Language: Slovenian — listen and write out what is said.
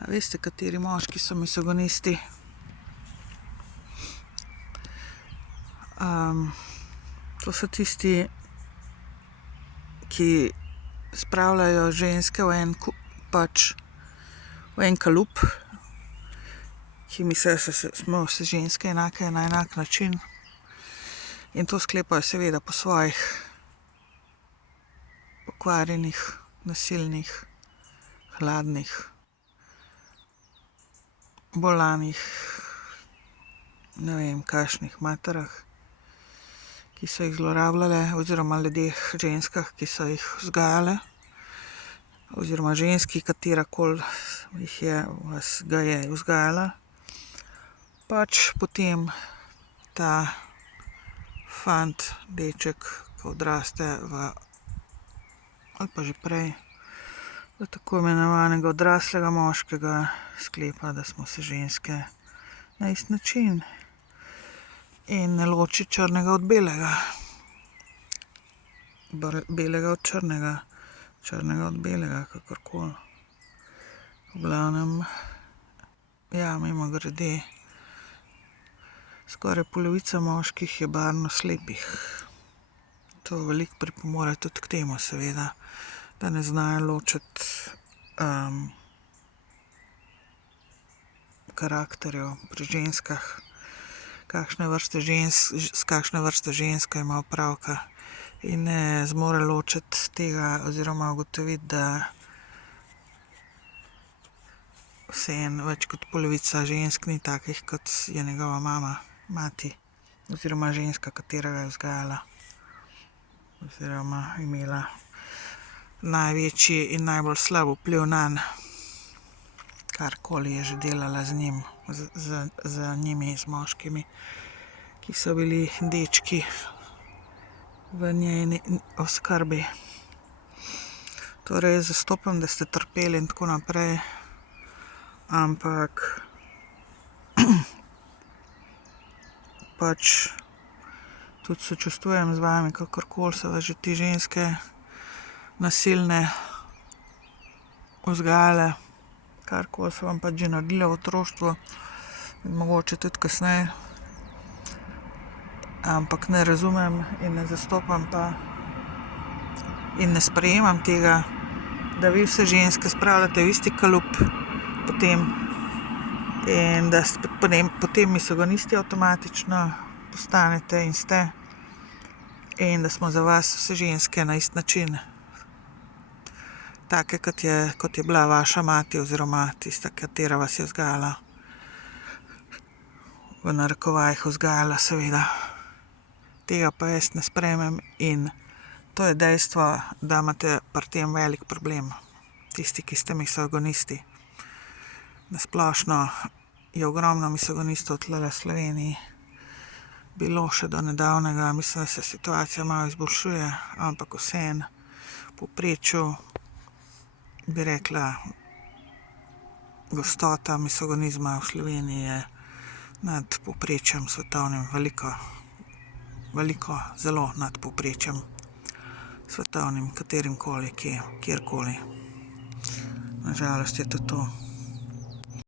A veste, kateri moški so misogonisti? To so tisti, ki spravljajo ženske v en kalup, ki mislijo, da smo vse ženske enake na enak način, in to sklepajo seveda po svojih pokvarjenih, nasilnih, hladnih, bolanih, ne vem kakšnih materah, ki so jih zlorabljale, oziroma ljudeh, ženskah, ki so jih vzgajale, oziroma ženski, katerakoli ga je vzgajala. Pač potem ta fant, deček, ko odraste ali pa že prej, v tako imenovanega odraslega moškega, sklepa, da smo vse ženske na isti način in ne loči črnega od belega, belega od črnega, črnega od belega, kakorkoli. V glavnem, ja, mimogrede, skoraj polovica moških je barvno slepih. To veliko pripomore tudi k temu, seveda, da ne znajo ločiti karakterjev pri ženskah, s kakšne vrste ženska ima opravka, in ne zmore ločiti tega oziroma ugotoviti, da vseeno več kot polovica žensk ni takih, kot je njegova mati, oziroma ženska, katera ga je vzgajala, oziroma imela največji in najbolj slab vpliv nanj, karkoli je že delala z njim, z moškimi, ki so bili dečki v njeni oskrbi. Torej, zastopam, da ste trpeli in tako naprej, ampak pač tudi sočustvujem z vami, kakorkoli so vas že te ženske nasilne vzgajale, karkoli so vam pač že naredile v otroštvu in mogoče tudi kasneje, ampak ne razumem in ne zastopam pa in ne sprejemam tega, da vi vse ženske spravljate v isti kalup potem in da ste potem misogonisti avtomatično postanete in ste, in da smo za vas vse ženske na isti način, take, kot je bila vaša mati oziroma tista, katera vas je vzgajala, v narekovajih vzgajala, seveda. Tega pa jaz ne sprejmem in to je dejstvo, da imate pri tem velik problem, tisti, ki ste misogonisti. Na splošno je ogromno misogonistov tulele v Sloveniji, bilo še do nedavnega, mislim, da se situacija malo izboljšuje, ampak vseeno, v povprečju, bi rekla, gostota misogonizma v Sloveniji je nad povprečjem svetovnim, veliko, zelo nad povprečjem svetovnim, katerimkoli, kjerkoli. Na žalost je to to.